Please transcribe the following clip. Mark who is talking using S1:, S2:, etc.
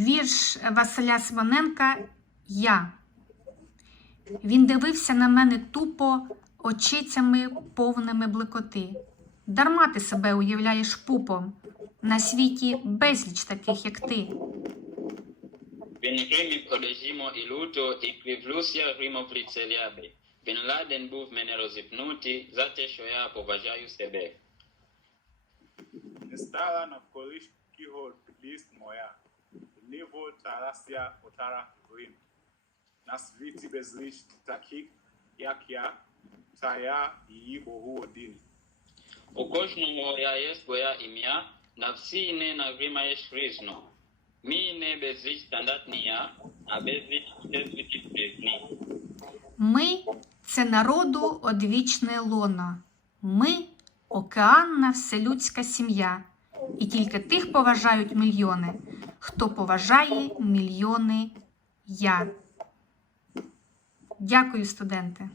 S1: Вірш Василя Симоненка Я. Він дивився на мене тупо очицями повними блекоти. Дарма ти себе уявляєш пупом. На світі безліч таких, як ти.
S2: Bin remi prodegimo iluto equivlusia rimo fritseliabe. Bin laden buv menerozipnuti zate shoya povajaju sebe.
S3: Nestala навколишній ліс моя, Світі безліч таких, як я, та я її Богу один.
S2: У кожному я є своя ім'я, на всі не на є шризно. Мій не безліч стандартні я, а безліч безліч призні.
S1: Ми це народу одвічне лоно. Ми океанна вселюдська сім'я. І тільки тих поважають мільйони, хто поважає мільйони я. Дякую, студенти.